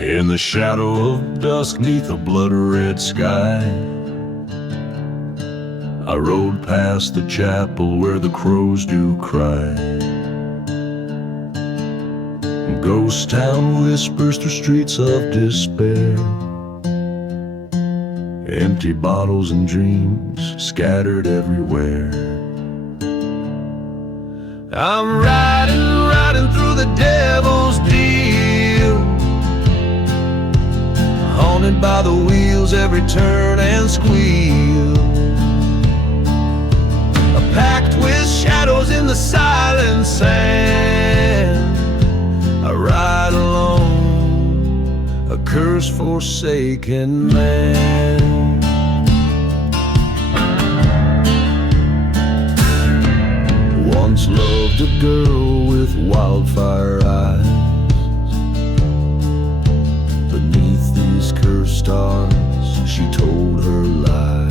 In the shadow of dusk neath a blood-red sky, I rode past the chapel where the crows do cry. Ghost town whispers through streets of despair, empty bottles and dreams scattered everywhere. I'm riding through the devil's deal, haunted by the wheels, every turn and squeal. Packed with shadows in the silent sand, I ride alone, a cursed, forsaken man. Once loved a girl with wildfire eyes. Beneath these cursed stars, she told her lies.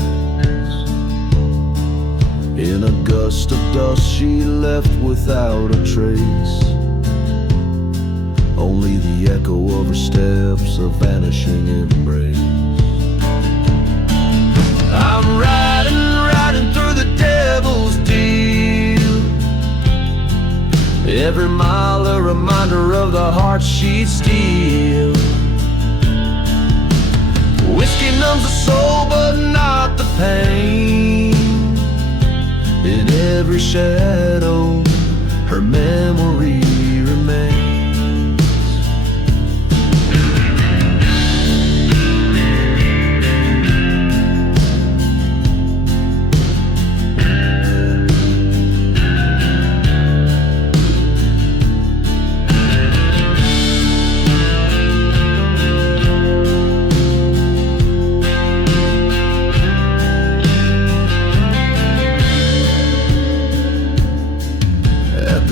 In a gust of dust she left without a trace, only the echo of her steps, a vanishing embrace. I'm riding through the devil's deal, every mile a reminder of the heart she'd steal. Whiskey numbs the soul but not the pain. In every shadow, her memory remains.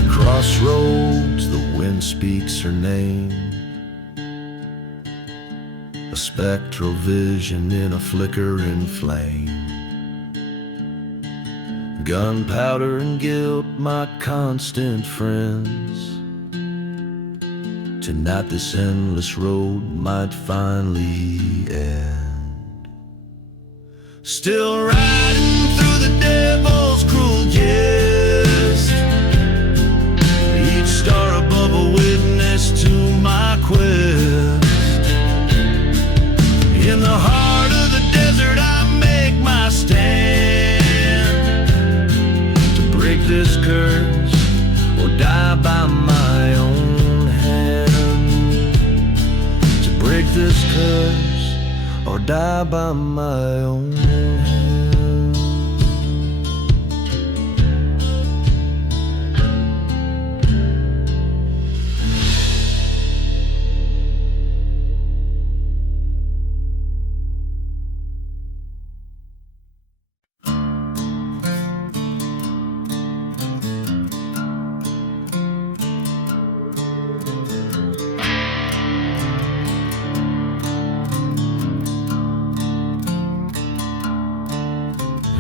Crossroads, the wind speaks her name, a spectral vision in a flickering flame. Gunpowder and guilt, my constant friends. Tonight this endless road might finally end. Still riding through the devil's cruel jest, star above a witness to my quest. In the heart of the desert I make my stand, to break this curse or die by my own hand. To break this curse or die by my own hand.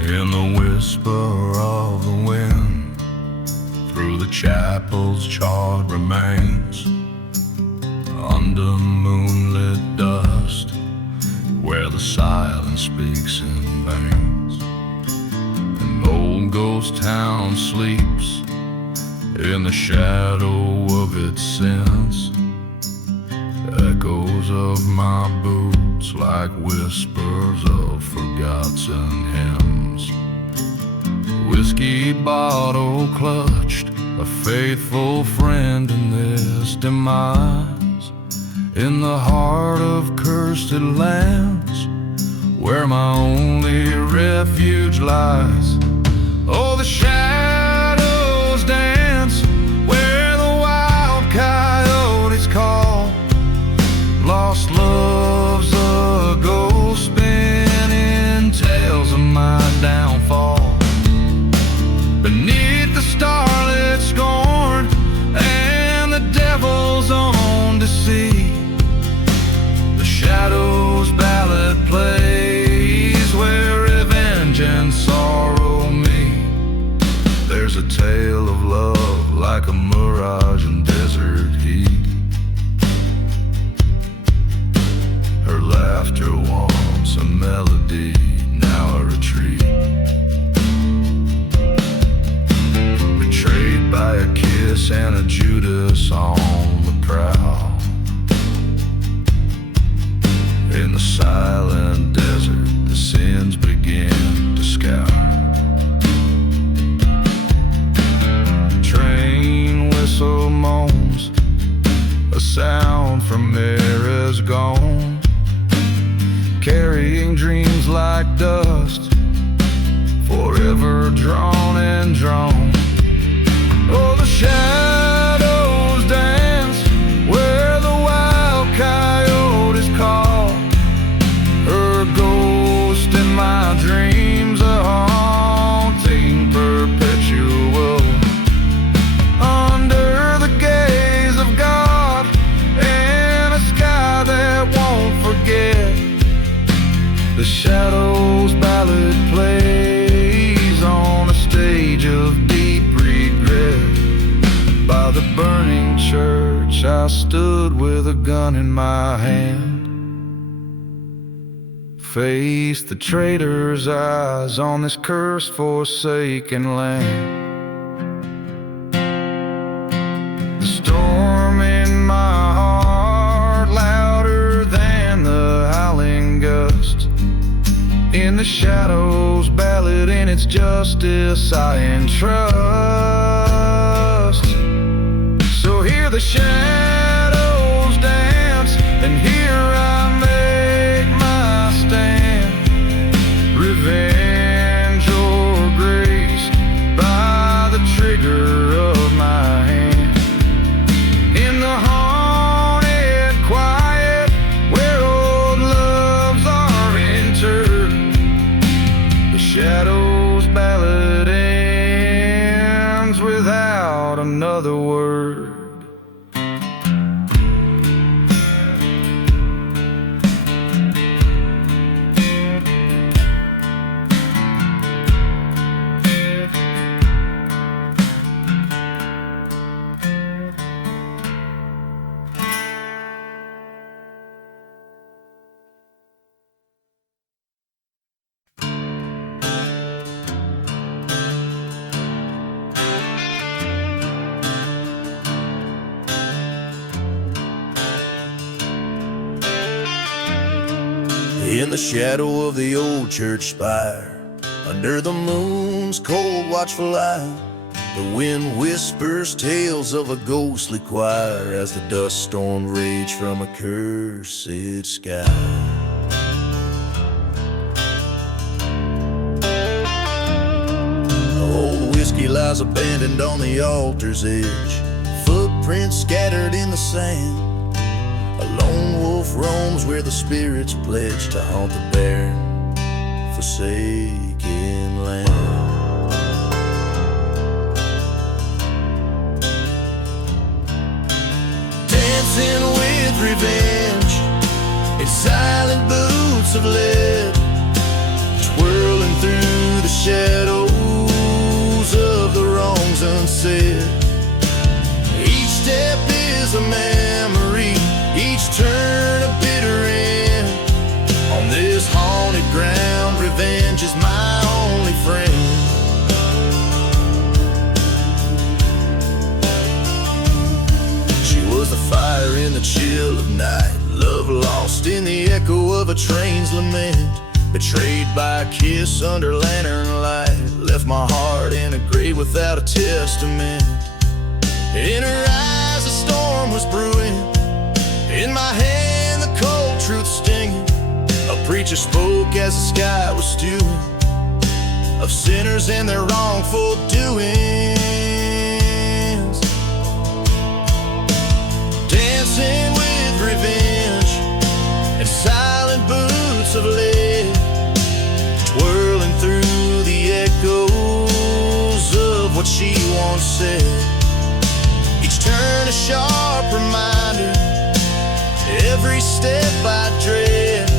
In the whisper of the wind, through the chapel's charred remains, under moonlit dust, where the silence speaks in veins. An old ghost town sleeps in the shadow of its sins. Echoes of my boots like whispers of forgotten hymns. Whiskey bottle clutched, a faithful friend in this demise. In the heart of cursed lands, where my only refuge lies. Oh, the shadows dance where the wild coyotes call. Lost love's a ghost spinning tales of my downfall. Beneath the starlit scorn and the devil's own deceit, the shadows ballad plays where revenge and sorrow meet. There's a tale of love like a mirage in desert heat. Her laughter wants a melody, now a retreat. Betrayed by a kiss and a Judas on the prowl. In the silent desert, the sins begin to scour. Train whistle moans, a sound from air is gone, carrying dreams like dust, forever drawn and drawn. Oh, the shadows dance where the wild coyotes call. Her ghost in my dreams, a haunting perpetual. Under the gaze of God and a sky that won't forget, the shadows ballad plays on a stage of deep regret. By the burning church I stood with a gun in my hand, faced the traitor's eyes on this cursed forsaken land. The storm in my heart louder than the howling gust. In the shadows ballad in its justice I entrust. So hear the shadows dance, and here I make my stand. Revenge or grace by the trigger of my hand. In the haunted quiet where old loves are interred, the shadows ballad ends without another word. In the shadow of the old church spire, under the moon's cold watchful eye, the wind whispers tales of a ghostly choir as the dust storm rage from a cursed sky. Old whiskey lies abandoned on the altar's edge, footprints scattered in the sand. A lone wolf roams where the spirits pledge to haunt the barren, forsaken land. Dancing with revenge in silent boots of lead, twirling through the shadows of the wrongs unsaid. Each step is a memory, each turn a bitter end. On this haunted ground, revenge is my only friend. She was the fire in the chill of night, love lost in the echo of a train's lament. Betrayed by a kiss under lantern light, left my heart in a grave without a testament. In her eyes a storm was brewing, in my hand the cold truth stinging. A preacher spoke as the sky was stewing, of sinners and their wrongful doings. Dancing with revenge in silent boots of lead, twirling through the echoes of what she once said. Each turn a sharp reminder, every step I tread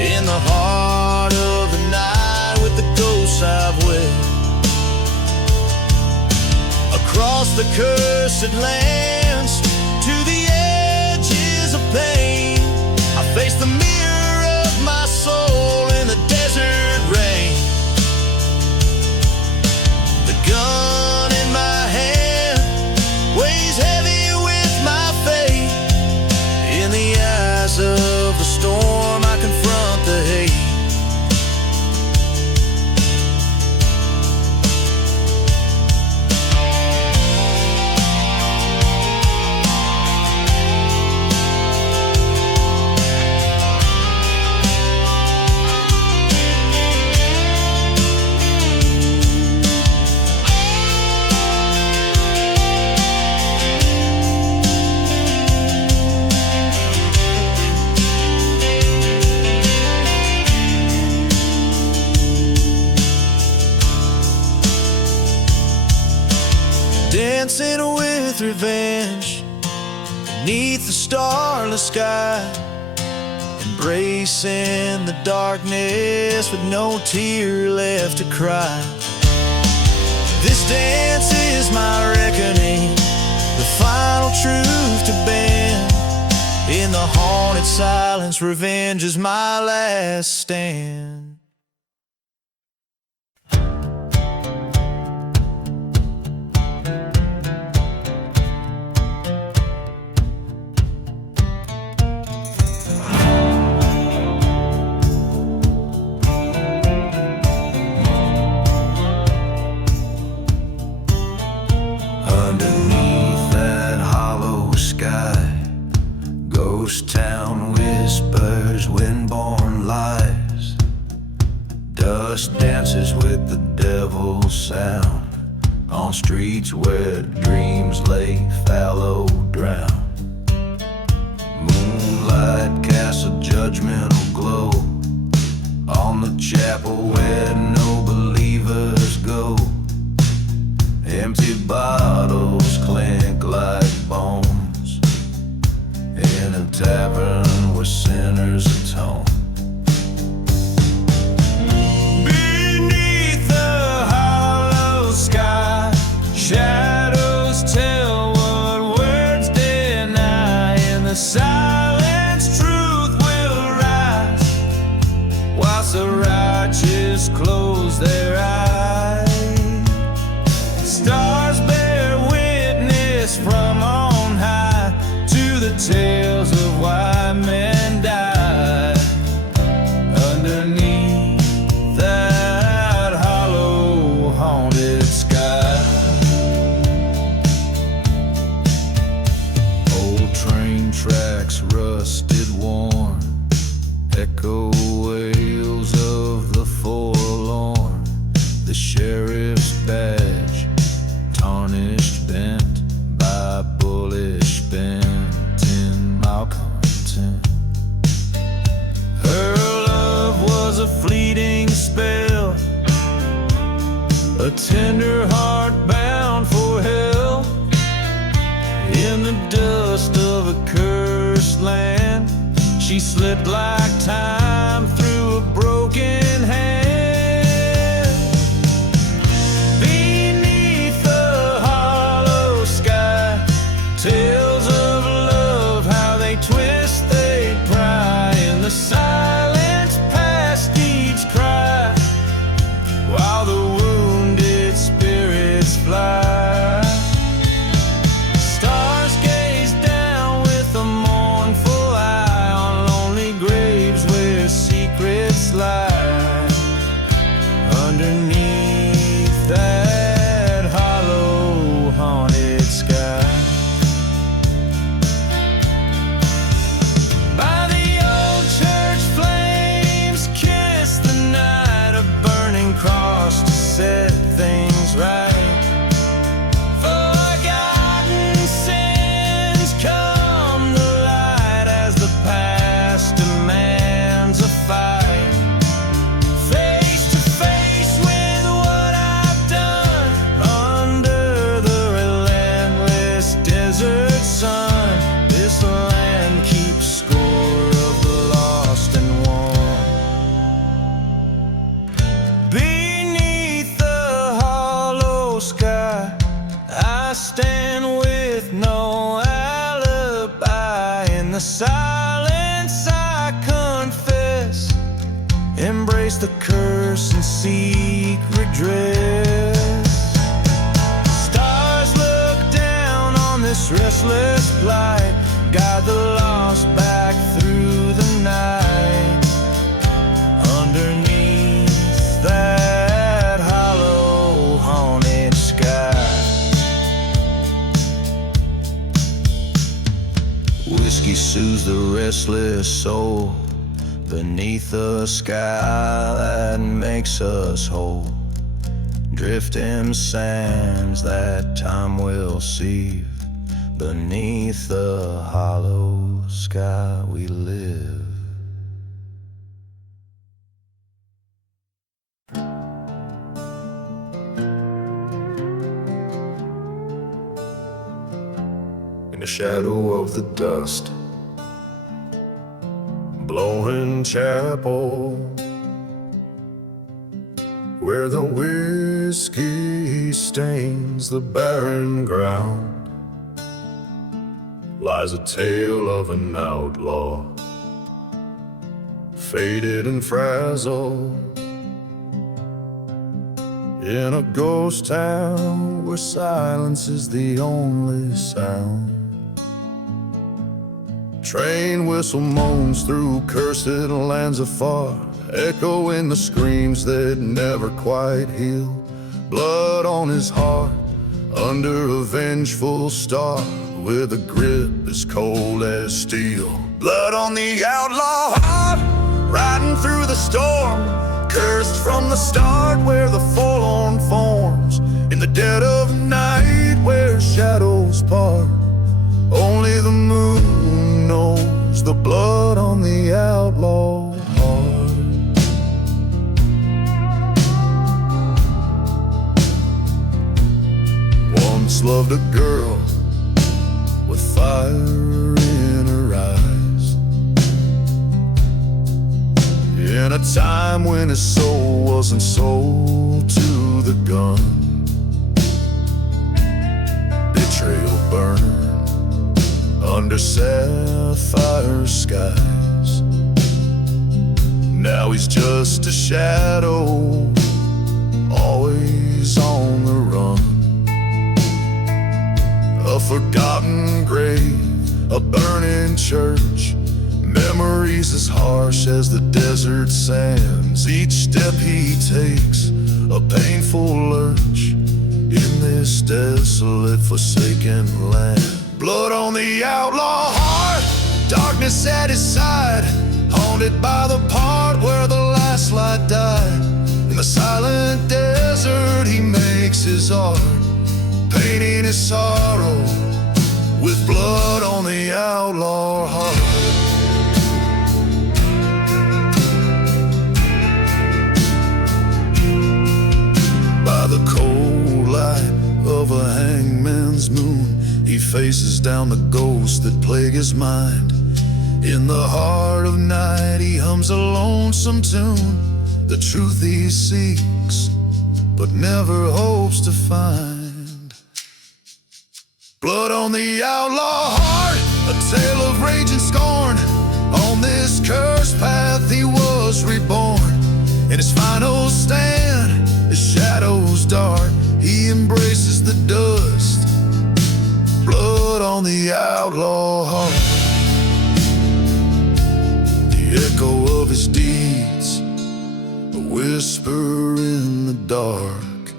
in the heart of the night with the ghosts I've wed. Across the cursed lands to the edges of pain. I face the mirror of my soul in the desert rain. The gun in my hand weighs heavy with my fate. In the eyes of the storm I confront the hate. Dancing with revenge beneath the starless sky, embracing the darkness with no tear left to cry. This dance is my reckoning, the final truth to bend. In the haunted silence, revenge is my last stand. Ghost town whispers, wind-born lies. Dust dances with the devil's sound on streets where dreams lay fallow drown. Moonlight casts a judgmental glow on the chapel where no believers go. Empty bottles clink like bones in a tavern where sinners atone. Beneath the hollow sky, shadows tell what words deny. In the silence, truth will rise, whilst the righteous close their eyes. Stars bear witness from on high to the tales of why men died underneath that hollow, haunted sky. Old train tracks rusted, worn, echo wails of the forlorn. The sheriff's badge tarnished, bent by bullish bent in malcontent. I stand with no alibi. In the silence I confess, embrace the curse and seek redress. Stars look down on this restless plight, guide the lost back through the night. Underneath that hollow, haunted sky, whiskey soothes the restless soul beneath the sky that makes us whole. Drifting sands that time will sieve, beneath the hollow sky we live. In the shadow of the dust, blowing chapel, where the whiskey stains the barren ground, lies a tale of an outlaw, faded and frazzled, in a ghost town where silence is the only sound. Train whistle moans through cursed lands afar, echoing the screams that never quite heal. Blood on his heart, under a vengeful star, with a grip as cold as steel. Blood on the outlaw heart, riding through the storm, cursed from the start where the forlorn forms. In the dead of night where shadows part, only the moon knows the blood on the outlaw heart. Once loved a girl with fire in her eyes, in a time when his soul wasn't sold to the gun. Betrayal burned under sapphire skies. Now he's just a shadow, always on the run. A forgotten grave, a burning church, memories as harsh as the desert sands. Each step he takes, a painful lurch, in this desolate, forsaken land. Blood on the outlaw heart, darkness at his side, haunted by the part where the last light died. In the silent desert he makes his art, painting his sorrow with blood on the outlaw heart. By the cold light of a hangman's moon, he faces down the ghosts that plague his mind. In the heart of night he hums a lonesome tune, the truth he seeks but never hopes to find. Blood on the outlaw heart, a tale of rage and scorn. On this cursed path he was reborn. In his final stand, his shadows dart, he embraces the dust. Blood on the outlaw heart, the echo of his deeds, a whisper in the dark,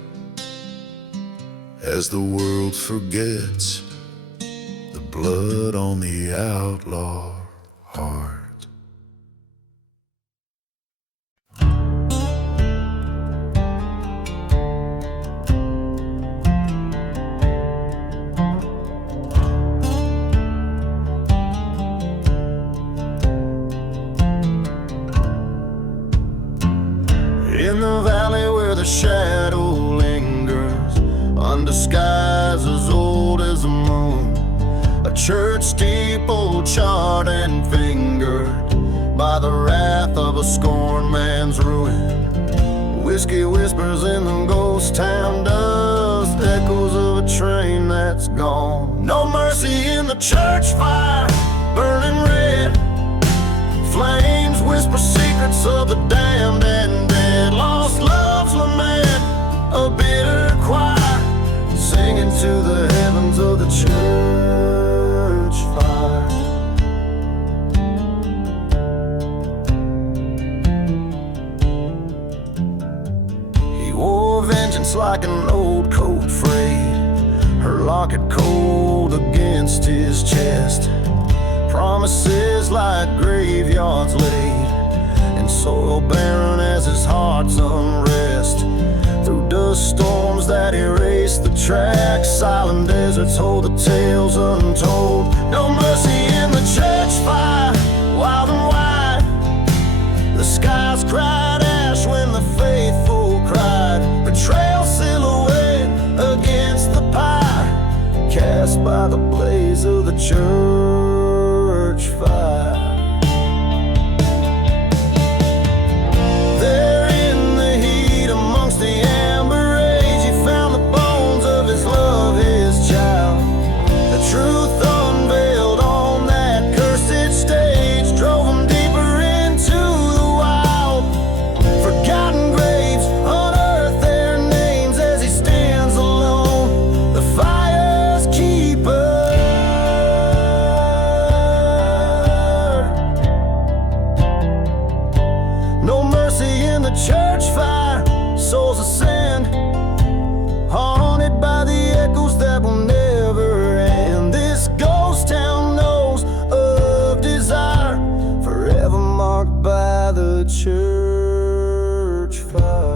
as the world forgets the blood on the outlaw heart. In the valley where the shadow lingers, under skies as old as the moon, a church steeple charred and fingered by the wrath of a scorned man's ruin. Whiskey whispers in the ghost town dust, echoes of a train that it's gone. No mercy in the church fire, burning red. Flames whisper secrets of the damned and dead. Lost love's lament, a bitter choir, singing to the heavens of the church fire. He wore vengeance like an old coat frayed, her locket cold against his chest. Promises like graveyards laid, and soil barren as his heart's unrest. Through dust storms that erase the tracks, silent deserts hold the tales untold. No mercy in the church fire, wild and wide. The skies cried ash when the faithful cried. Betrayal silhouette against the pie, cast by the blaze of the church fire. There in the heat amongst the amber age, he found the bones of his love, his child. The truth unveiled on that cursed stage drove him deeper into the wild. Forgotten graves unearth their names as he stands alone, the fire's keeper. No mercy in the church fire, souls ascend, haunted by the echoes that will never end. This ghost town knows of desire, forever marked by the church fire.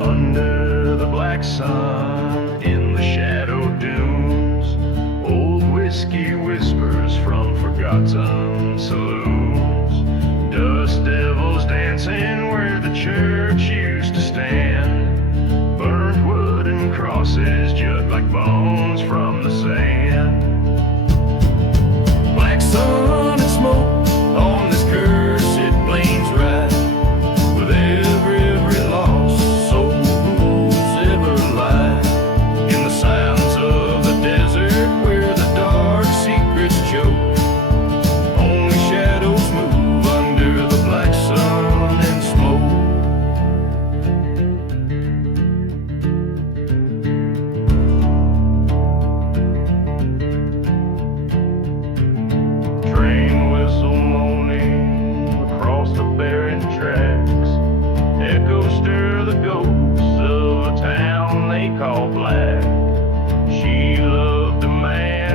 Under the black sun, in the shadow dunes, old whiskey whispers from forgotten saloons. Dust devils dancing where the church used to stand. Burnt wood and crosses jut like bones from the sand. Black sun and smoke on this curse, it flames right with every lost soul who's ever lied. In the silence of the desert where the dark secrets choke, only shadows move under the black sun and smoke. Train whistle moaning across the barren tracks. Echoes stir the ghosts of a town they call black. She loved a man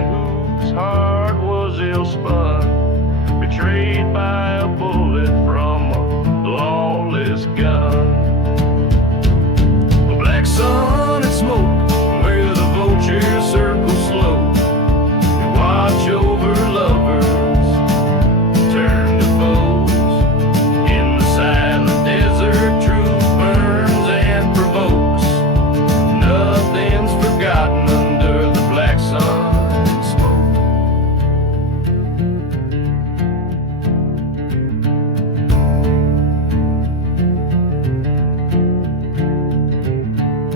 whose heart was ill-spun, betrayed by a bullet from a lawless gun. The black sun and smoke, where the vultures circle slow, they watch over lovers, turn to foes. In the silent desert, truth burns and provokes. Nothing's forgotten under the black sun and smoke.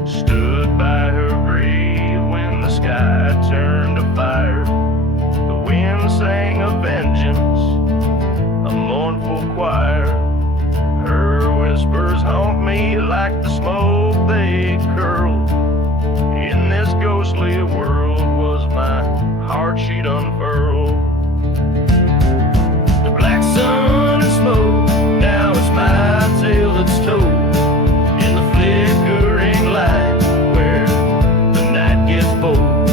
Stood by her grave when the sky turned to fire. The wind sang a vengeance, a mournful choir. Her whispers haunt me like the smoke they curled. In this ghostly world was my heart she'd unfurled. The black sun and smoke, now it's my tale that's told. In the flickering light where the night gets bold,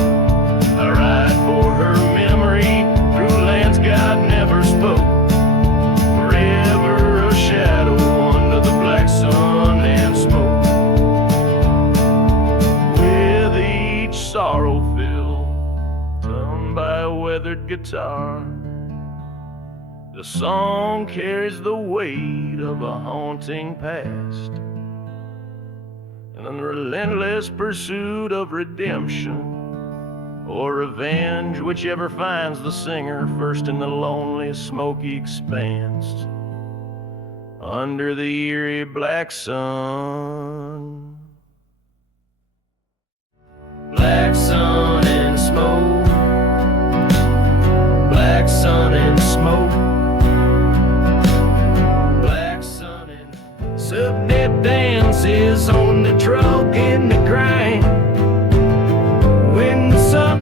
I ride for her memory through lands God never spoke. Forever a shadow under the black sun and smoke. With each sorrow filled, toned by a weathered guitar, The song carries the weight of a haunting past, an unrelentless pursuit of redemption or revenge, whichever finds the singer first in the lonely, smoky expanse under the eerie black sun. Black sun and smoke, black sun and smoke, black sun and subnet dances on the truck in the grind. When the sun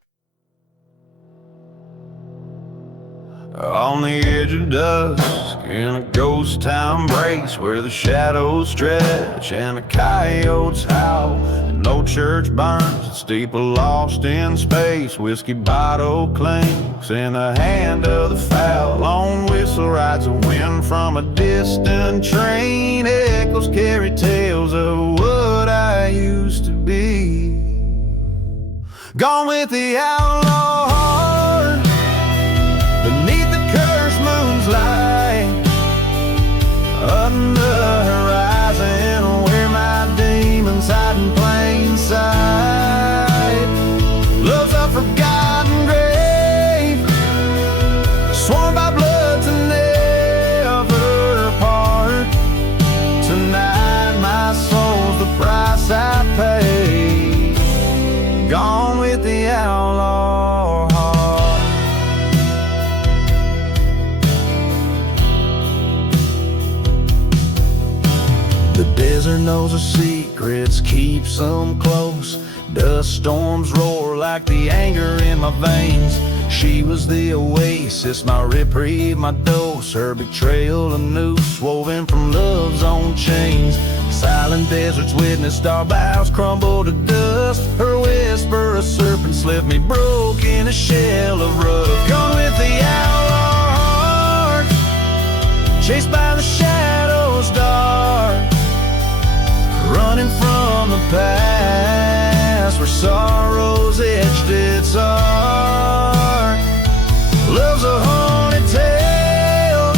on the edge of dusk in a ghost town breaks where the shadows stretch and the coyotes howl and no church burns, a steeple lost in space, whiskey bottle clinks in the hand of the foul. Long whistle rides a wind from a distant train, echoes carry tales of what I used to be. Gone with the outlaw heart beneath the cursed moon's light, under the horizon where my demons hide in plain sight. Love's a forgotten grave, sworn by blood to never part. Tonight my soul's the price I pay. Gone with the outlaw heart. The desert knows her secrets, keeps them close. Dust storms roar like the anger in my veins. She was the oasis, my reprieve, my dose. Her betrayal, a noose woven from love's own chains. Silent deserts witnessed our vows crumble to dust. Her whisper, a serpent's left me broke in a shell of rust. Gone with the outlaw heart, chased by the shadows dark, running from the past where sorrows etched its art. Love's a haunted tale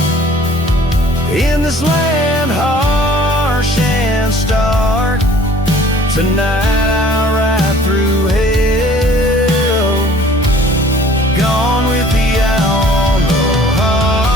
in this land harsh and stark. Tonight I ride through hell, gone with the outlaw heart.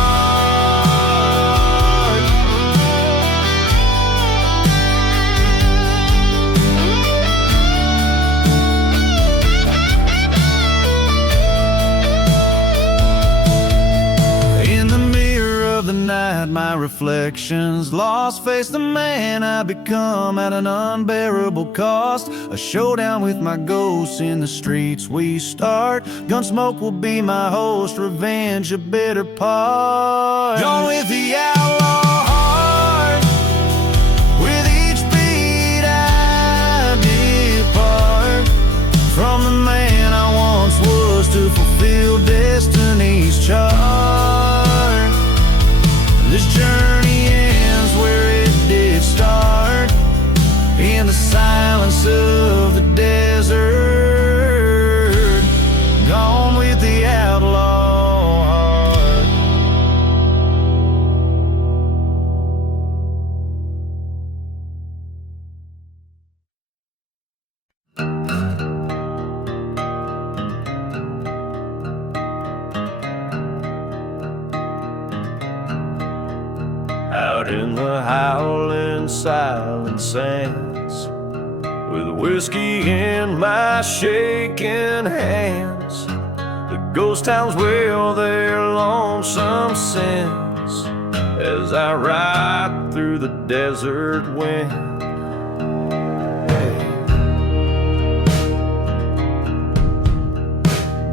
In the mirror of the night, my reflections lost face the man I become at an unbearable cost. A showdown with my ghosts in the streets we start. Gunsmoke will be my host, revenge a bitter part. Gone with the outlaw heart, with each beat I depart from the man I once was to fulfill destiny's chart. This journey ends where it did start, in the silence of the desert. Gone with the outlaw heart. Out in the howling silent sands, with whiskey in my shaking hands, the ghost towns wail their lonesome sins as I ride through the desert wind. Hey.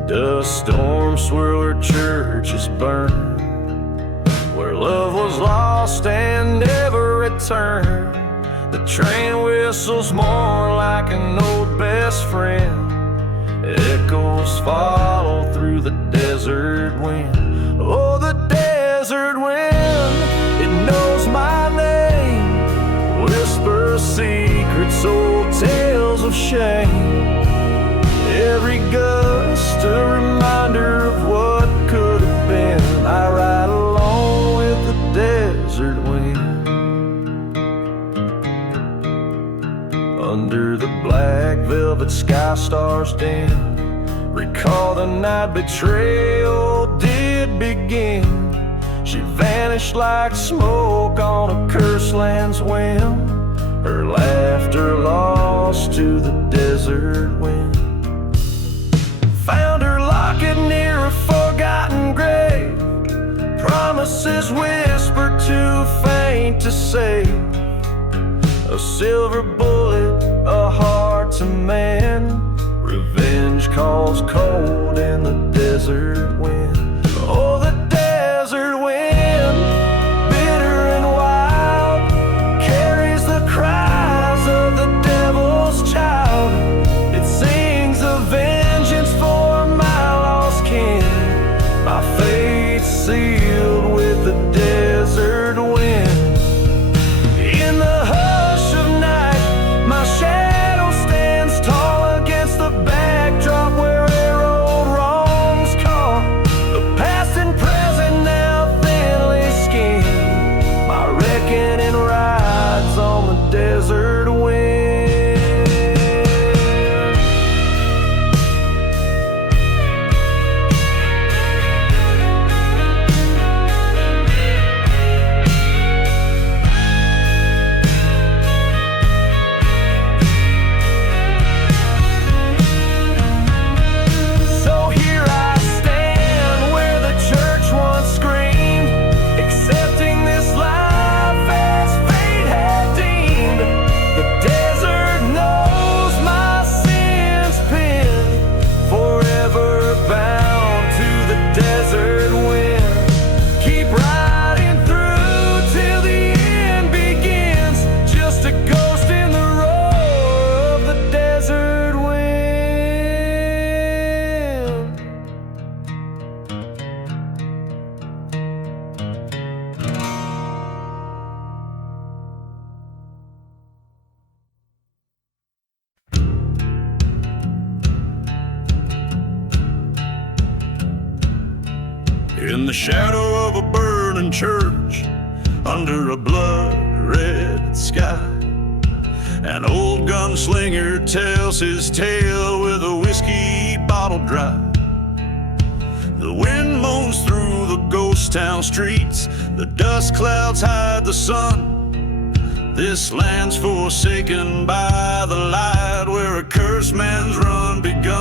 Dust storms swirl where churches burn, where love was lost and never returned. The train whistles more like an old best friend. Echoes follow through the desert wind. Oh, the desert wind, it knows my name. Whispers secrets, old tales of shame. Every gust a reminder of what could have been. I ride alone violet sky stars dim. Recall the night betrayal did begin. She vanished like smoke on a cursed land's whim, her laughter lost to the desert wind. Found her locket near a forgotten grave, promises whispered too faint to say. A silver bullet, a heart to mend. Revenge calls cold in the desert wind. Oh, the desert wind, bitter and wild, carries the cries of the devil's child. It sings a vengeance for my lost kin, my fate sealed with the desert wind. In the hush of night, my shadow stands tall against the backdrop where arrowed wrongs call. The past and present now thinly skinned, my reckoning rides on the desert wind. So here I stand where the church once screamed, accepting this life as fate had deemed. The desert knows my sins pinned, forever bound to the desert wind. Keep riding through till the end begins, just a ghost in the roar of the desert wind. In the shadow of a burning church, under a blood-red sky, an old gunslinger tells his tale with a whiskey bottle dry. The wind moans through the ghost town streets, the dust clouds hide the sun. This land's forsaken by the light, where a cursed man's run begun.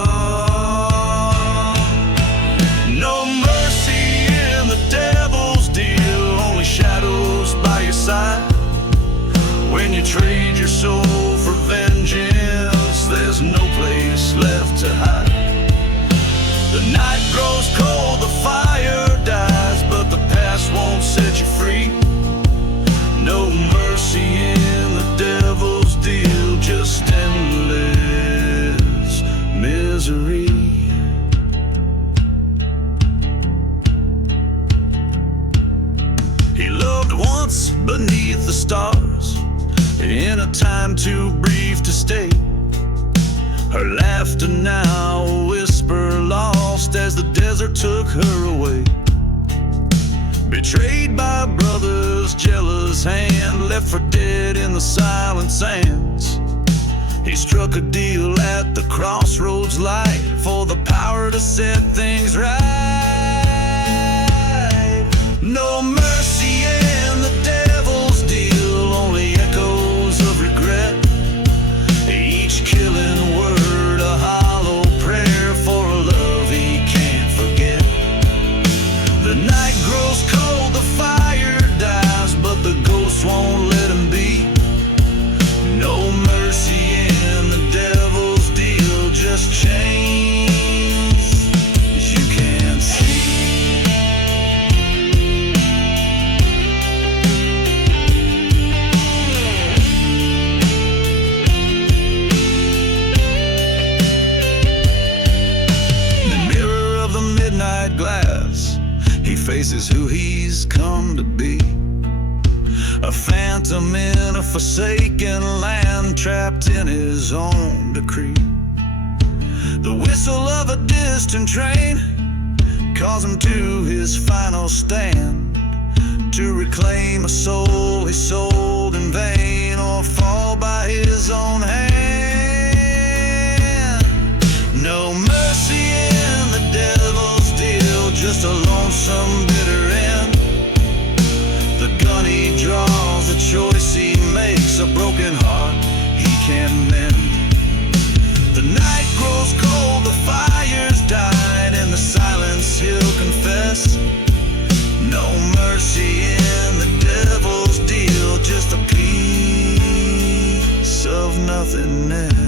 No mercy in the devil's deal, only shadows by your side. When you trade your soul for vengeance, there's no place left to hide. The night grows cold, the fire dies, but the past won't set you free. No mercy in the devil's deal, just endless misery. He loved once beneath the stars, in a time too brief to stay. Her laughter now a whisper lost as the desert took her away. Betrayed by a brother's jealous hand, left for dead in the silent sands. He struck a deal at the crossroads light for the power to set things right. No mercy in the devil's deal, only echoes of regret. Each killing word a hollow prayer for a love he can't forget. The night grows cold, the fire dies, but the ghost won't let him be. No mercy in the devil's deal, just change as you can't see. Glass, he faces who he's come to be. A phantom in a forsaken land, trapped in his own decree. The whistle of a distant train calls him to his final stand, to reclaim a soul he sold in vain, or fall by his own hand. can't mend. The night grows cold, the fire's died, and the silence he'll confess. No mercy in the devil's deal, just a piece of nothingness.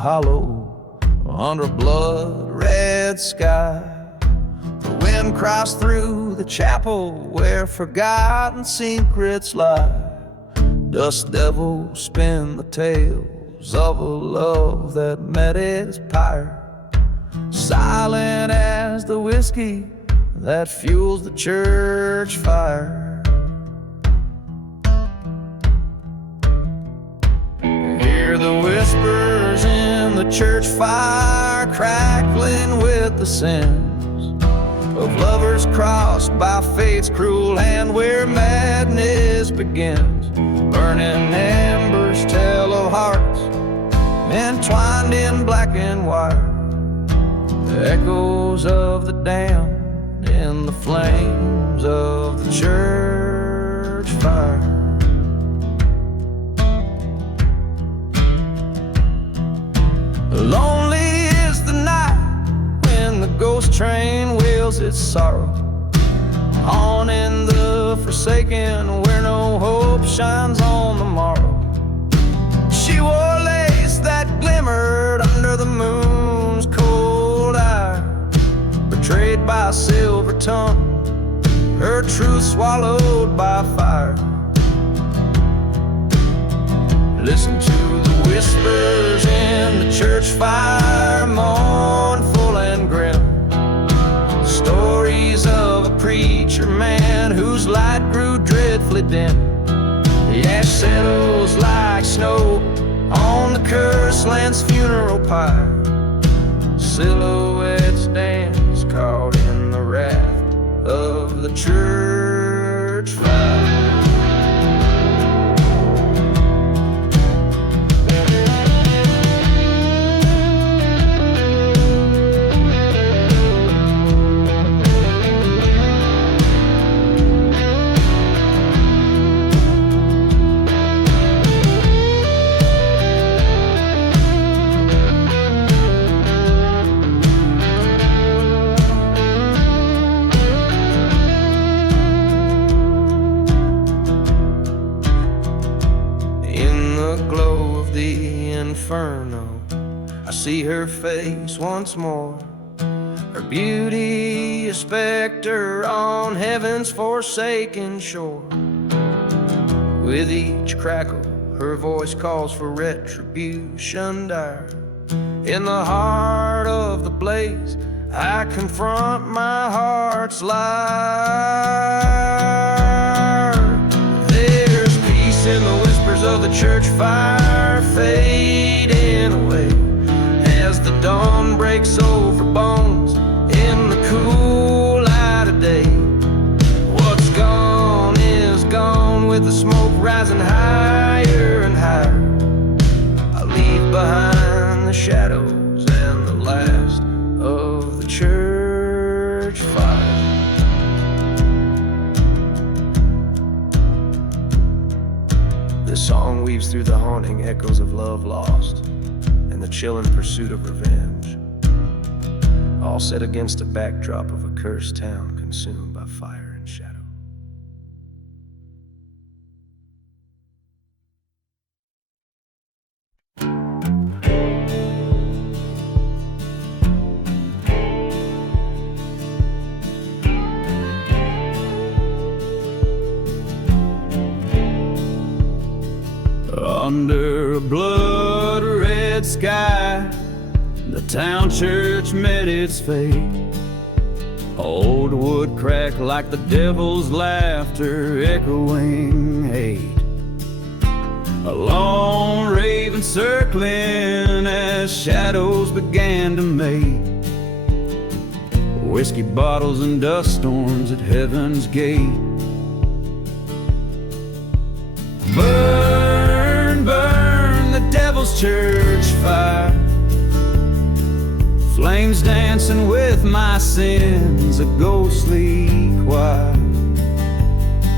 Hollow under a blood-red sky, the wind cries through the chapel where forgotten secrets lie. Dust devils spin the tales of a love that met its pyre, silent as the whiskey that fuels the church fire. Hear the whispers in the church fire, crackling with the sins of lovers crossed by fate's cruel hand, where madness begins. Burning embers tell of hearts entwined in black and white, the echoes of the damned in the flames of the church fire. Lonely is the night when the ghost train wails its sorrow, on in the forsaken where no hope shines on the morrow. She wore lace that glimmered under the moon's cold eye, betrayed by a silver tongue, her truth swallowed by fire. Listen to the whispers in the church fire, mournful and grim, stories of a preacher man whose light grew dreadfully dim. The ash settles like snow on the cursed land's funeral pyre, silhouettes dance caught in the wrath of the church fire. Inferno, I see her face once more, her beauty a specter on heaven's forsaken shore. With each crackle, her voice calls for retribution dire. In the heart of the blaze, I confront my heart's liar. There's peace in the whispers of the church fire, fading away as the dawn breaks over bones in the cool light of day. What's gone is gone, with the smoke rising higher and higher. I leave behind the shadows and the last of the church fire. This song weaves through the haunting echoes of love lost and the chilling pursuit of revenge, all set against a backdrop of a cursed town consumed by fire and shadow. Under a blood-red sky, the town church met its fate. Old wood cracked like the devil's laughter, echoing hate. A lone raven circling shadows began to make. Whiskey bottles and dust storms at heaven's gate. Burn, burn the devil's church fire. Flames dancing with my sins, a ghostly choir.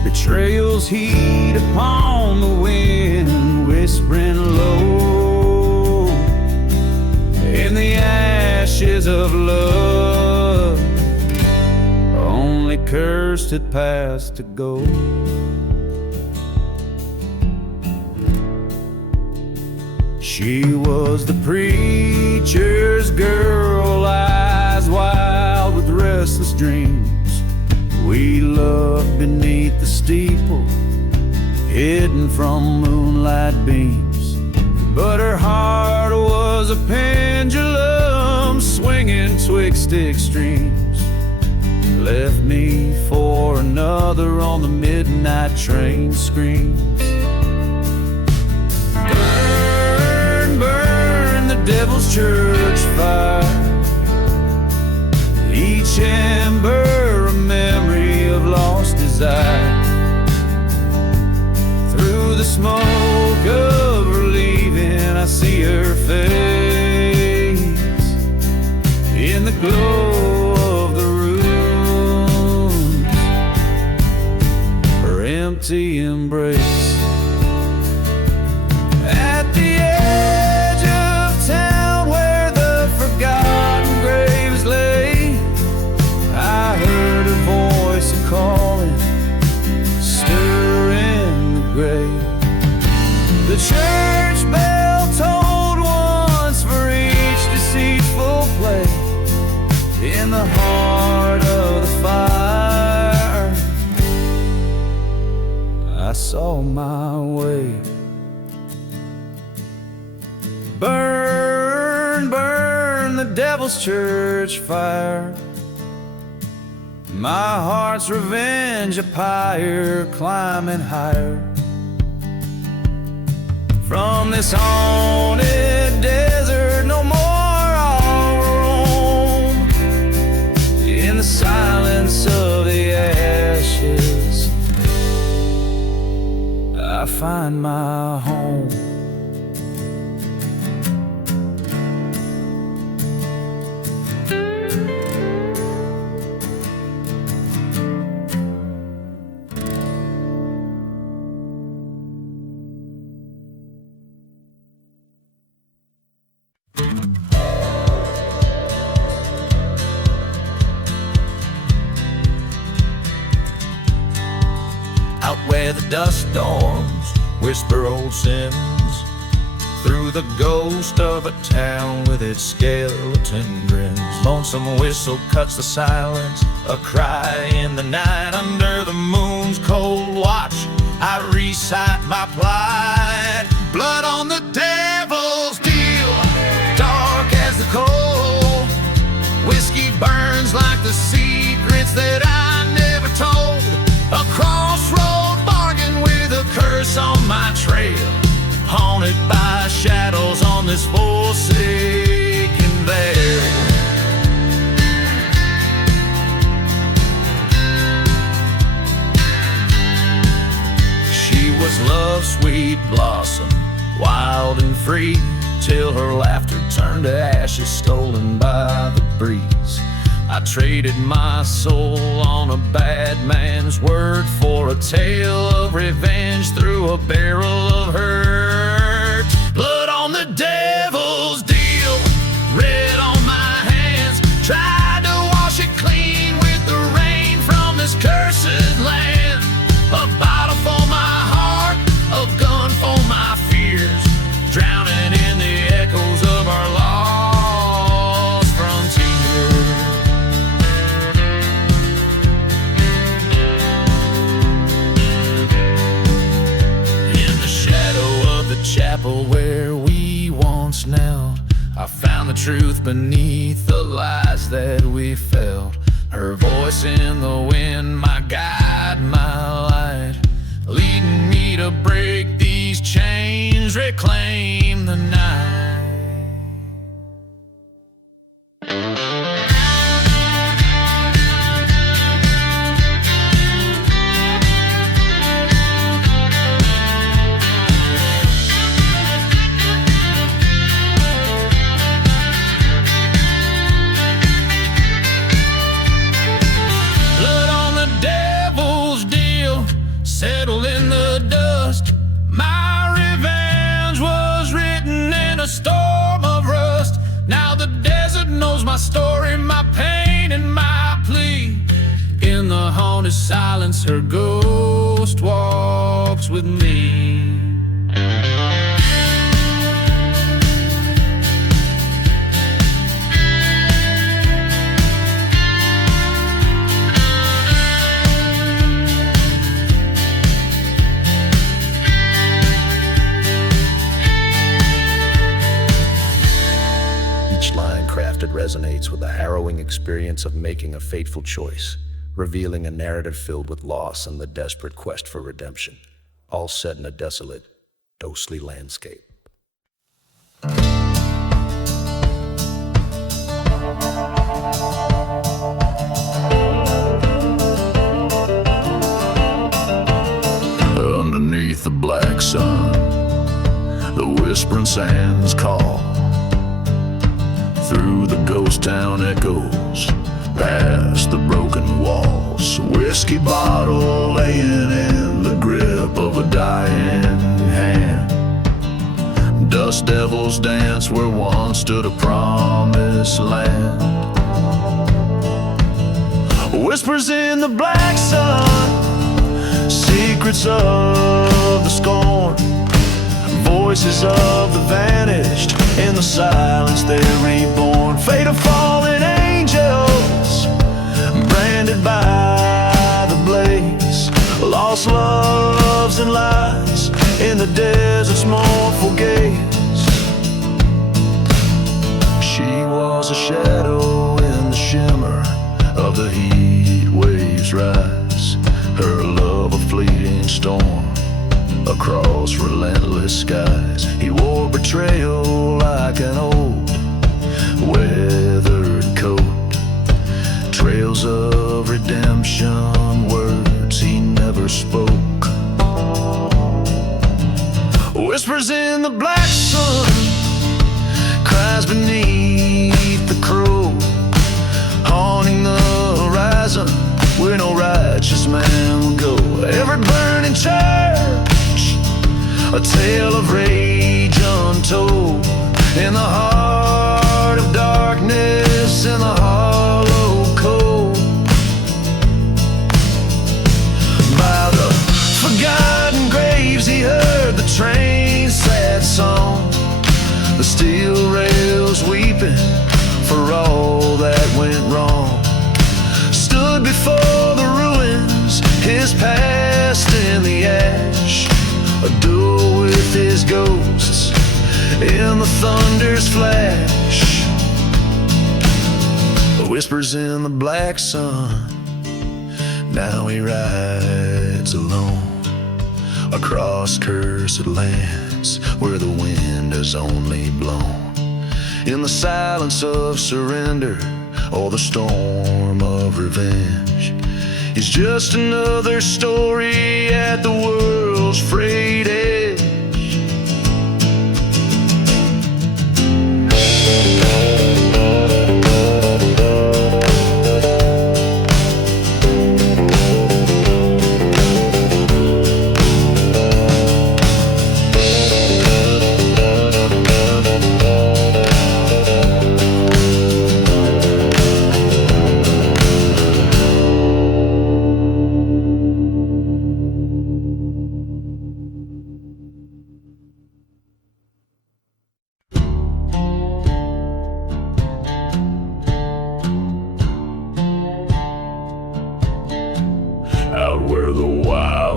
Betrayals heat upon the wind, whispering low in the ashes of love. Only cursed had passed to go. She was the preacher's girl, eyes wild with restless dreams. We loved beneath the steeple, hidden from moonlight beams. But her heart was a pendulum, swinging twixt extremes. Left me for another on the midnight train screams. Burn, burn the devil's church fire. Each ember a memory of lost desire. Through the smoke of her leaving, I see her face in the glow of the rooms, her empty embrace. At the edge of town where the forgotten graves lay, I heard her voice calling, stirring the grave. The church bell tolled once for each deceitful play. In the heart of the fire, I saw my way. Burn, burn the devil's church fire. My heart's revenge a pyre, climbing higher. From this haunted desert, no more I'll roam. In the silence of the ashes, I find my home. Out where the dust storms whisper old sins, through the ghost of a town with its skeleton grins. Lonesome whistle cuts the silence, a cry in the night. Under the moon's cold watch, I recite my plight. Blood on the devil's deal, dark as the coal. Whiskey burns like the secrets that I never told. A crossroad bargain with a curse on my trail, haunted by shadows on this forsaken veil. She was love's sweet blossom, wild and free, till her laughter turned to ashes stolen by the breeze. I traded my soul on a bad man's word for a tale of revenge through a barrel of hurt. Blood on the devil's deal, red on my hands. Tried to wash it clean with the rain from this cursed land. A bottle for my heart, a gun for my fears, drowning in the echoes of our lost frontier. Chapel where we once knelt, I found the truth beneath the lies that we felt. Her voice in the wind, my guide, my light, leading me to break these chains, reclaim the night. in the dust. My revenge was written in a storm of rust. Now the desert knows my story, my pain and my plea. In the haunted silence, her ghost walks with me. Resonates with the harrowing experience of making a fateful choice, revealing a narrative filled with loss and the desperate quest for redemption, all set in a desolate, ghostly landscape. Underneath the black sun, the whispering sands call. Through the ghost town echoes, past the broken walls. A whiskey bottle laying in the grip of a dying hand. Dust devils dance where once stood a promised land. Whispers in the black sun, secrets of the scorn. Voices of the vanished, in the silence they're reborn. Fate of fallen angels, branded by the blaze. Lost loves and lies, in the desert's mournful gaze. She was a shadow in the shimmer of the heat waves' rise. Her love a fleeting storm across relentless skies. He wore betrayal like an old weathered coat. Trails of redemption, words he never spoke. Whispers in the black sun, cries beneath the crow, haunting the horizon where no righteous man will go. Every burning church, a tale of rage untold. In the heart of darkness, in the hollow cold. By the forgotten graves he heard the train's sad song. The steel rails weeping for all that went wrong. Stood before the ruins, his past in the ash. A duel with his ghosts in the thunder's flash. Whispers in the black sun, now he rides alone across cursed lands where the wind has only blown. In the silence of surrender or the storm of revenge, he's just another story at the world's frayed edge.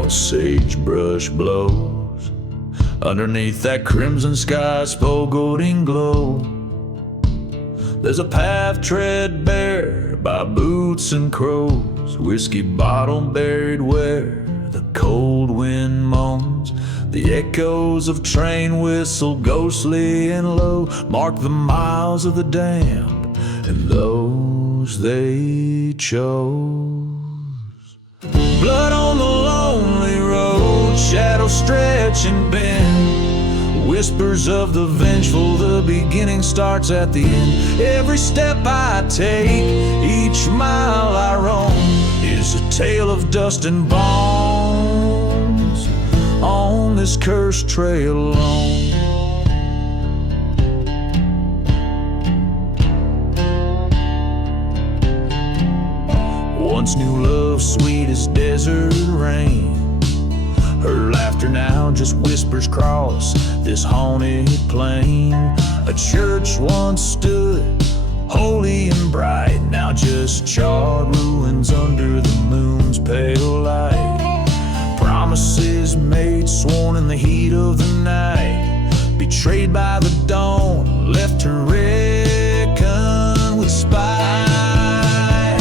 Sagebrush blows underneath that crimson sky's foreboding glow. There's a path tread bare by boots and crows, whiskey bottle buried where the cold wind moans. The echoes of train whistle, ghostly and low, mark the miles of the damned and those they chose. Blood on the lonely road, shadows stretch and bend. Whispers of the vengeful, the beginning starts at the end. Every step I take, each mile I roam, is a tale of dust and bones. this cursed trail alone. Once new love, sweet as desert rain. Her laughter now just whispers across this haunted plain. A church once stood holy and bright, now just charred ruins under the moon's pale light. Promises made, sworn in the heat of the night, betrayed by the dawn, left to reckon with spite.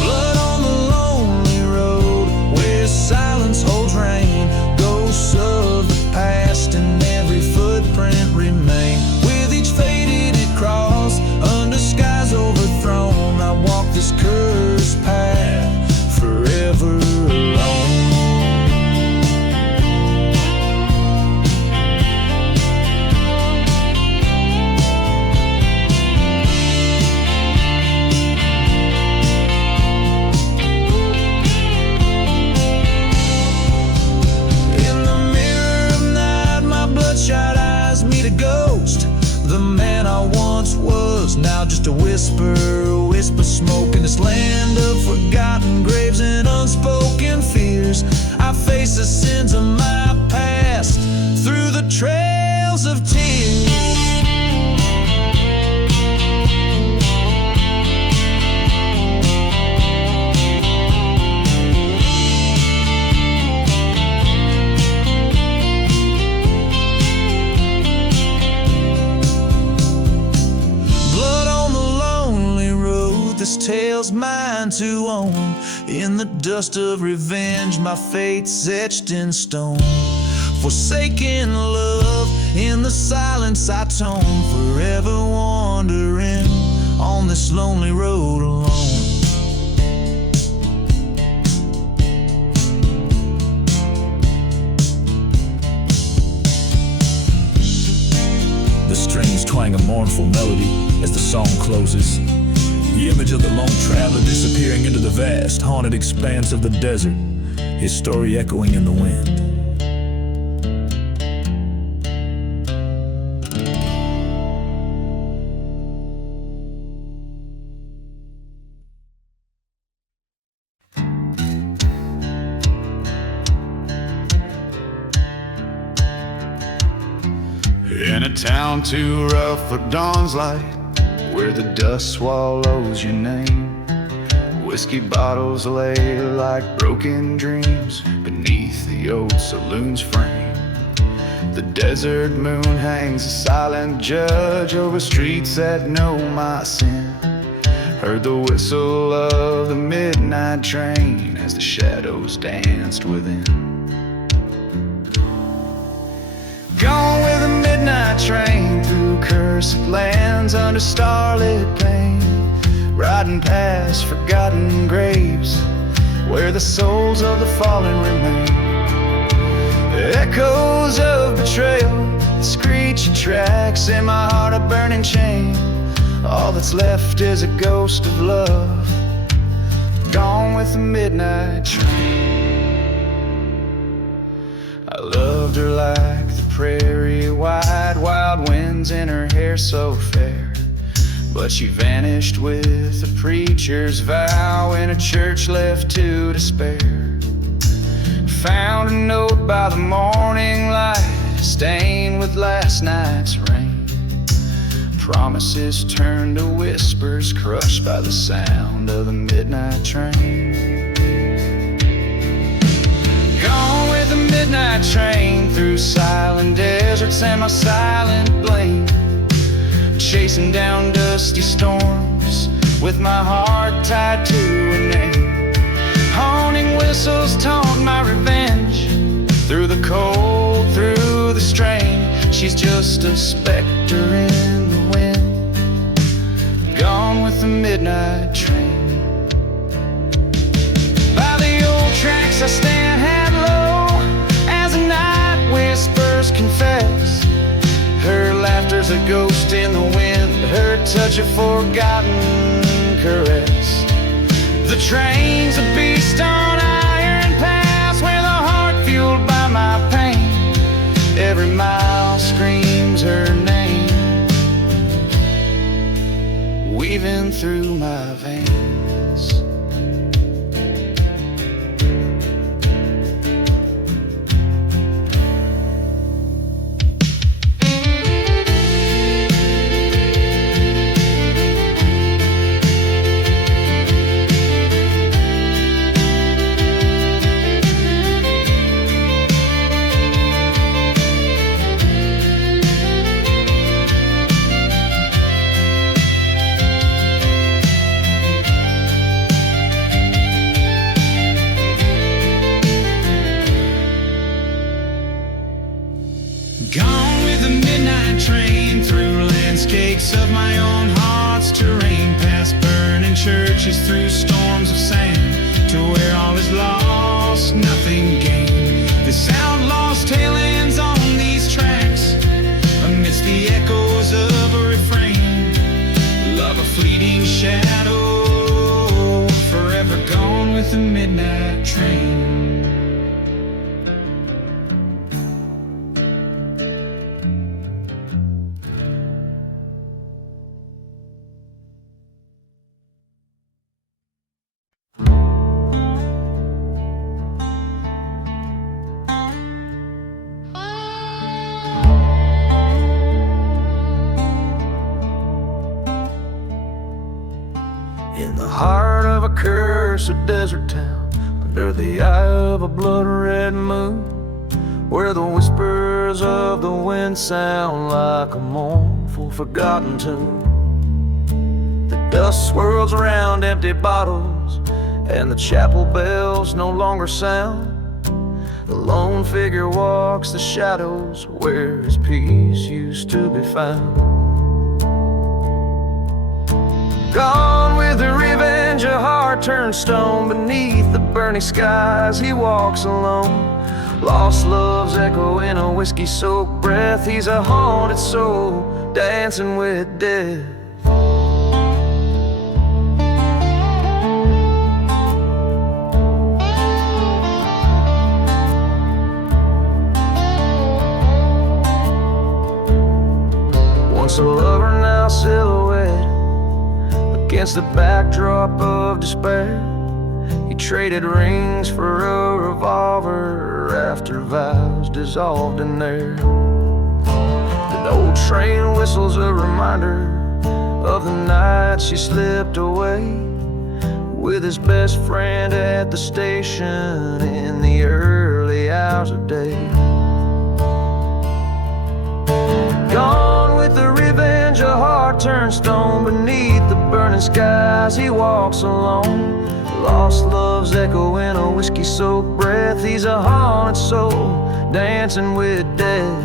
Blood on the lonely road where silence holds rain, ghosts of the past and every footprint remain. With each faded cross under skies overthrown, I walk this cursed path forever alone. In the mirror of night, my bloodshot eyes meet a ghost. The man I once was, now just a whisper smoke in this land of forgotten graves and unspoken fears. I face the sins of my past through the trails of tears. This tale's mine to own. In the dust of revenge, my fate's etched in stone. Forsaken love, in the silence I tone. Forever wandering on this lonely road alone. The strings twang a mournful melody as the song closes. The image of the lone traveler disappearing into the vast, haunted expanse of the desert, his story echoing in the wind. In a town too rough for dawn's light, where the dust swallows your name, whiskey bottles lay like broken dreams beneath the old saloon's frame. The desert moon hangs a silent judge over streets that know my sin. Heard the whistle of the midnight train as the shadows danced within. Gone with the midnight train through cursed lands under starlit pain, riding past forgotten graves where the souls of the fallen remain. Echoes of betrayal, the screeching tracks in my heart a burning chain. All that's left is a ghost of love, gone with the midnight train. I loved her like the prairie wide, wild winds in her hair so fair, but she vanished with a preacher's vow in a church left to despair. Found a note by the morning light, stained with last night's rain. Promises turned to whispers, crushed by the sound of the midnight train. Gone with the midnight train through silent deserts and my silent blame, chasing down dusty storms with my heart tied to a name. Haunting whistles taunt my revenge through the cold, through the strain. She's just a specter in the wind, gone with the midnight train. By the old tracks I stand head low as the night whispers confess. Her laughter's a ghost in the wind, her touch a forgotten caress. The train's a beast on iron paths where the heart fueled by my pain Every mile screams her name, weaving through my veins. Gone with the midnight train through landscapes of my own heart's terrain, past burning churches, through storms of sand, to where all is lost, nothing gained. This outlaw's tale ends on these tracks, amidst the echoes of a refrain. Love a fleeting shadow, forever gone with the midnight train. In the heart of a cursed desert town, under the eye of a blood-red moon, where the whispers of the wind sound like a mournful, forgotten tune. The dust swirls around empty bottles, and the chapel bells no longer sound. The lone figure walks the shadows, where his peace used to be found. Gone with the revenge, a heart turned stone. Beneath the burning skies he walks alone. Lost love's echo in a whiskey-soaked breath. He's a haunted soul, dancing with death. Once a lover, now silhouette against the backdrop of despair. He traded rings for a revolver after vows dissolved in there. The old train whistles a reminder of the night she slipped away with his best friend at the station in the early hours of day. Gone with the revenge, a heart turned stone. Beneath the burning skies he walks alone. Lost love's echo in a whiskey-soaked breath. He's a haunted soul, dancing with death.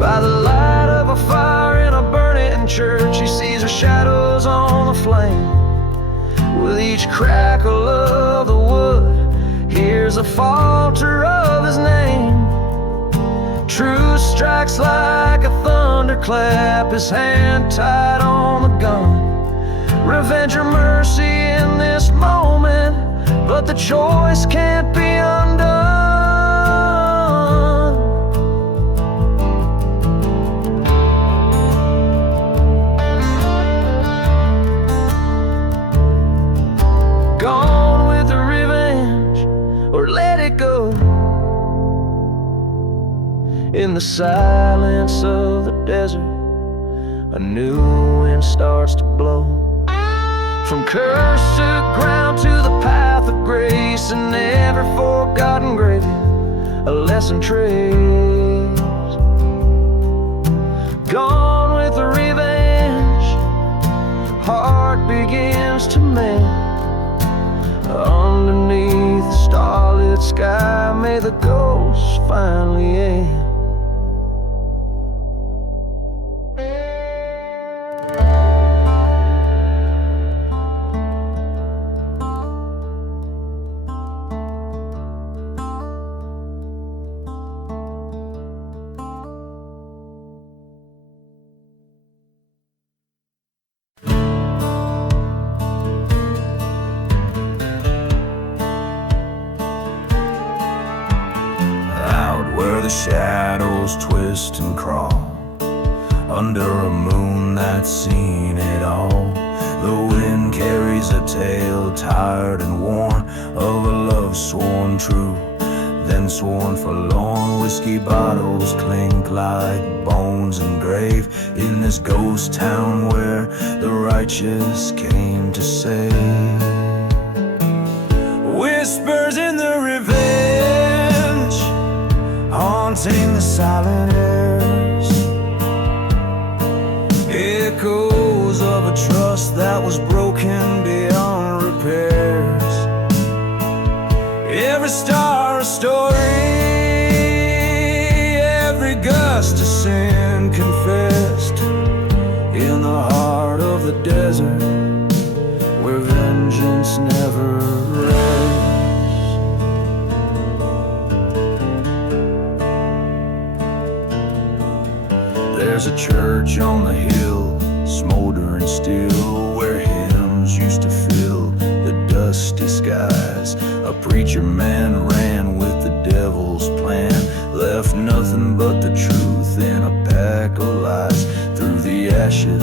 By the light of a fire in a burning church, he sees her shadows on the flame. With each crackle of the wood, hears the falter of his name. Truth strikes like a thunderclap, his hand tied on the gun. Revenge or mercy in this moment, but the choice can't be undone. Gone with the revenge, or let it go. In the silence of the desert, a new wind starts to blow. From cursed ground to the path of grace, and never forgotten graving, a lesson trace. Gone with the revenge, heart begins to mend. Underneath the starlit sky, may the ghosts finally end. the shadows twist and crawl under a moon that's seen it all. The wind carries a tale, tired and worn, of a love sworn true, then sworn forlorn. Whiskey bottles clink like bones engraved in this ghost town where the righteous came to save. Whispers in the revenge, haunting the silent airs. Echoes of a trust that was broken beyond repairs. Every star a story, every gust of sin confessed. In the heart of the desert, where vengeance never rests. There's a church on the hill, smoldering still, where hymns used to fill the dusty skies. A preacher man ran with the devil's plan, left nothing but the truth in a pack of lies. Through the ashes,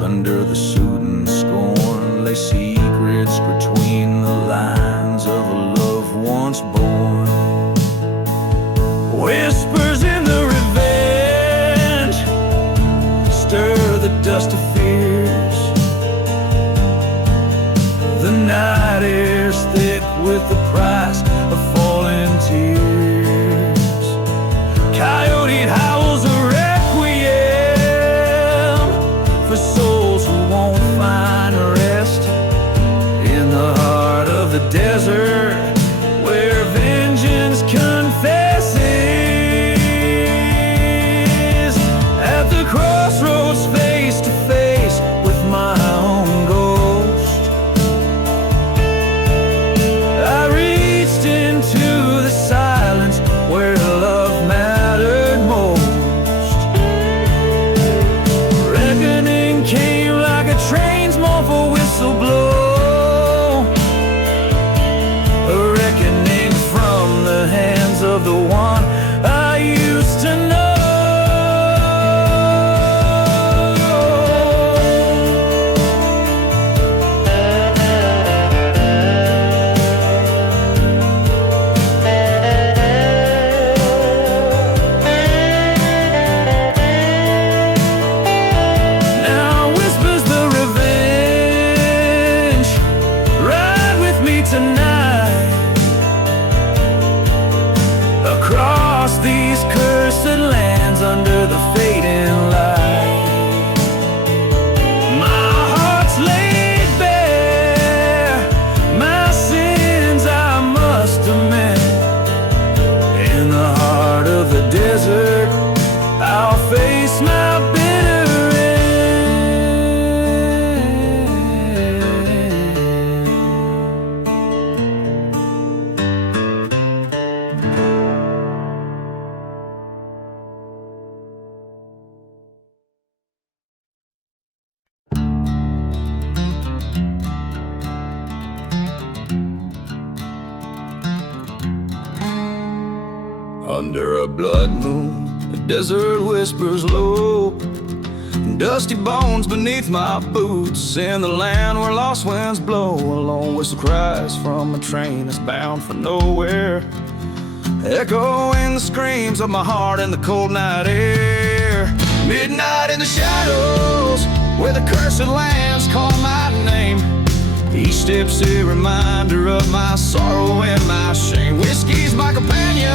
under the suit and scorn, lay secrets between the lines of a love once born. Whispers in the revenge, stir the dust of fears. The night air's thick with the price of falling tears. Coyote howls a requiem for souls who won't find rest. In the heart of the desert, where vengeance confesses. At the crossroads, face to face with my own ghost, I reached into the silence where love mattered most. Reckoning came like a train's mournful whistle blow. A reckoning from the hands of the one I used to know. Now whispers the revenge, ride with me tonight across these cursed lands under the fading light. My heart's laid bare, my sins I must amend. In the heart of the desert, I'll face my bitter Under a blood moon, the desert whispers low. Dusty bones beneath my boots, in the land where lost winds blow. A lone whistle cries from a train that's bound for nowhere, echoing the screams of my heart in the cold night air. Midnight in the shadows, where the cursed lands call my name. Each step's a reminder of my sorrow and my shame. Whiskey's my companion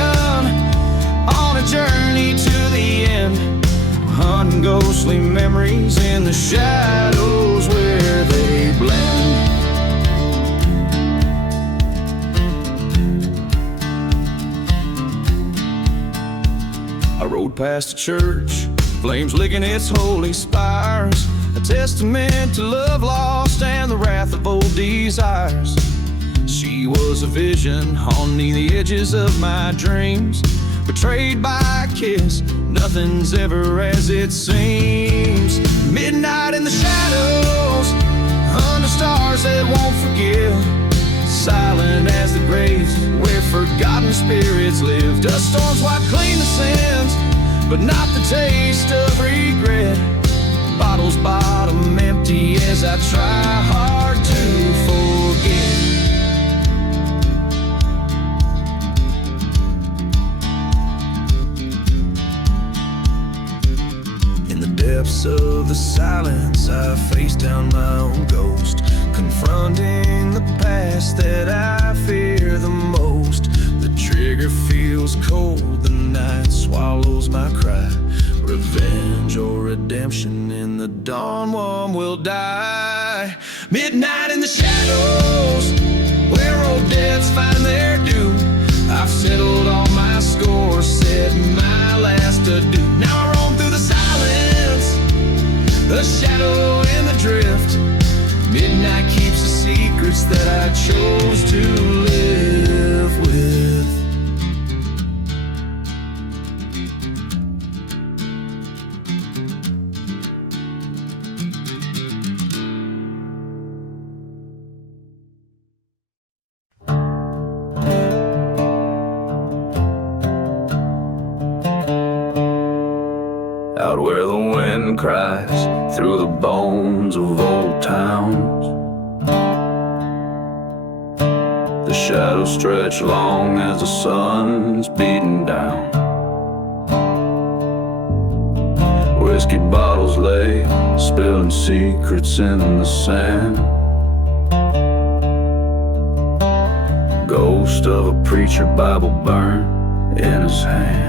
on a journey to the end, hunting ghostly memories in the shadows where they blend. I rode past a church, flames licking its holy spires, a testament to love lost and the wrath of old desires. She was a vision haunting the edges of my dreams, betrayed by a kiss, nothing's ever as it seems. Midnight in the shadows, under stars that won't forgive, silent as the graves where forgotten spirits live. Dust storms wipe clean the sins, but not the taste of regret. Bottle's bottom empty as I try hard to forget. In the depths of the silence, I face down my own ghost, confronting the past that I fear the most. The trigger feels cold, the night swallows my cry. Revenge or redemption, in the dawn one will die. Midnight in the shadows, where old debts find their due. I've settled all my scores, said my last adieu. Now I roam through the silence, the shadow and the drift. Midnight keeps the secrets that I chose to live with. Out where the wind cries through the bones of old towns, the shadows stretch long as the sun's beating down. Whiskey bottles lay, spilling secrets in the sand. Ghost of a preacher, Bible burned in his hand.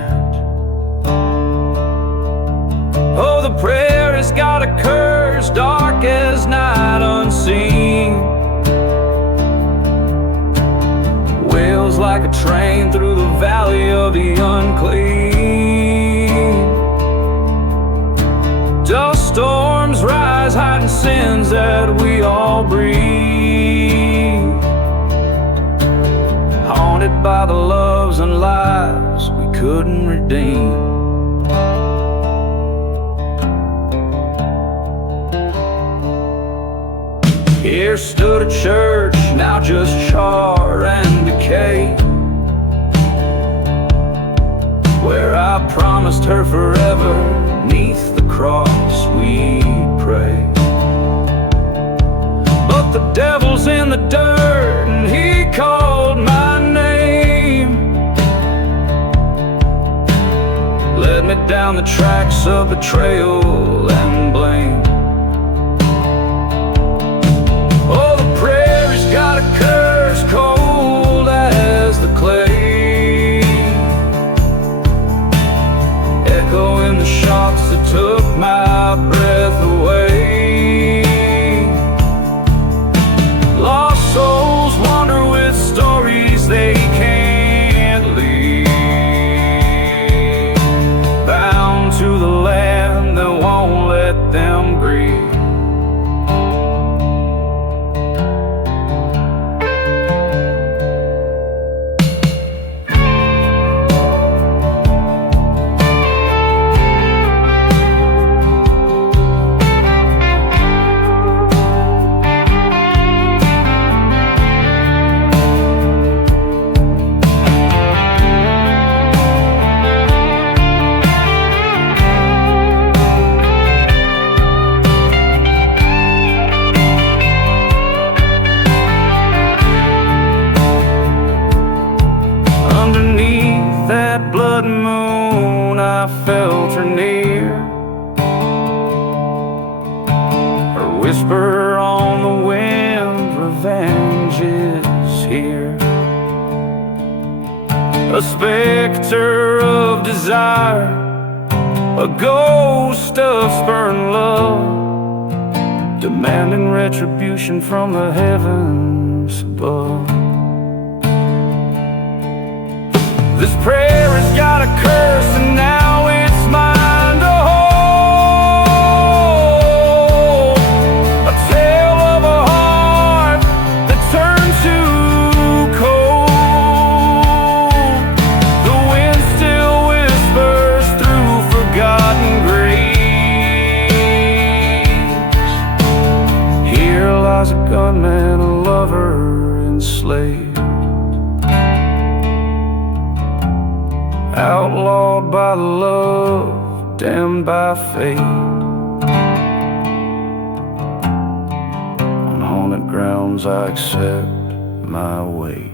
Oh, the prairie's got a curse, dark as night unseen. Wails like a train through the valley of the unclean. Dust storms rise, hiding sins that we all breathe. Haunted by the loves and lives we couldn't redeem. Here stood a church, now just char and decay, where I promised her forever, 'neath the cross we'd pray. But the devil's in the dirt and he called my name, led me down the tracks of betrayal and blame. Got a curse cold as the clay, echo in the shots that took my breath away. Lost souls wander with stories they can't leave, bound to the land that won't let them grieve. Felt her near, her whisper on the wind, revenge is here. A specter of desire, a ghost of spurned love, demanding retribution from the heavens above. This prayer has got a curse and now it's mine to hold. A tale of a heart that turned too cold. The wind still whispers through forgotten graves. Here lies a gunman, a lover enslaved. slave, outlawed by love, damned by fate. On haunted grounds I accept my way.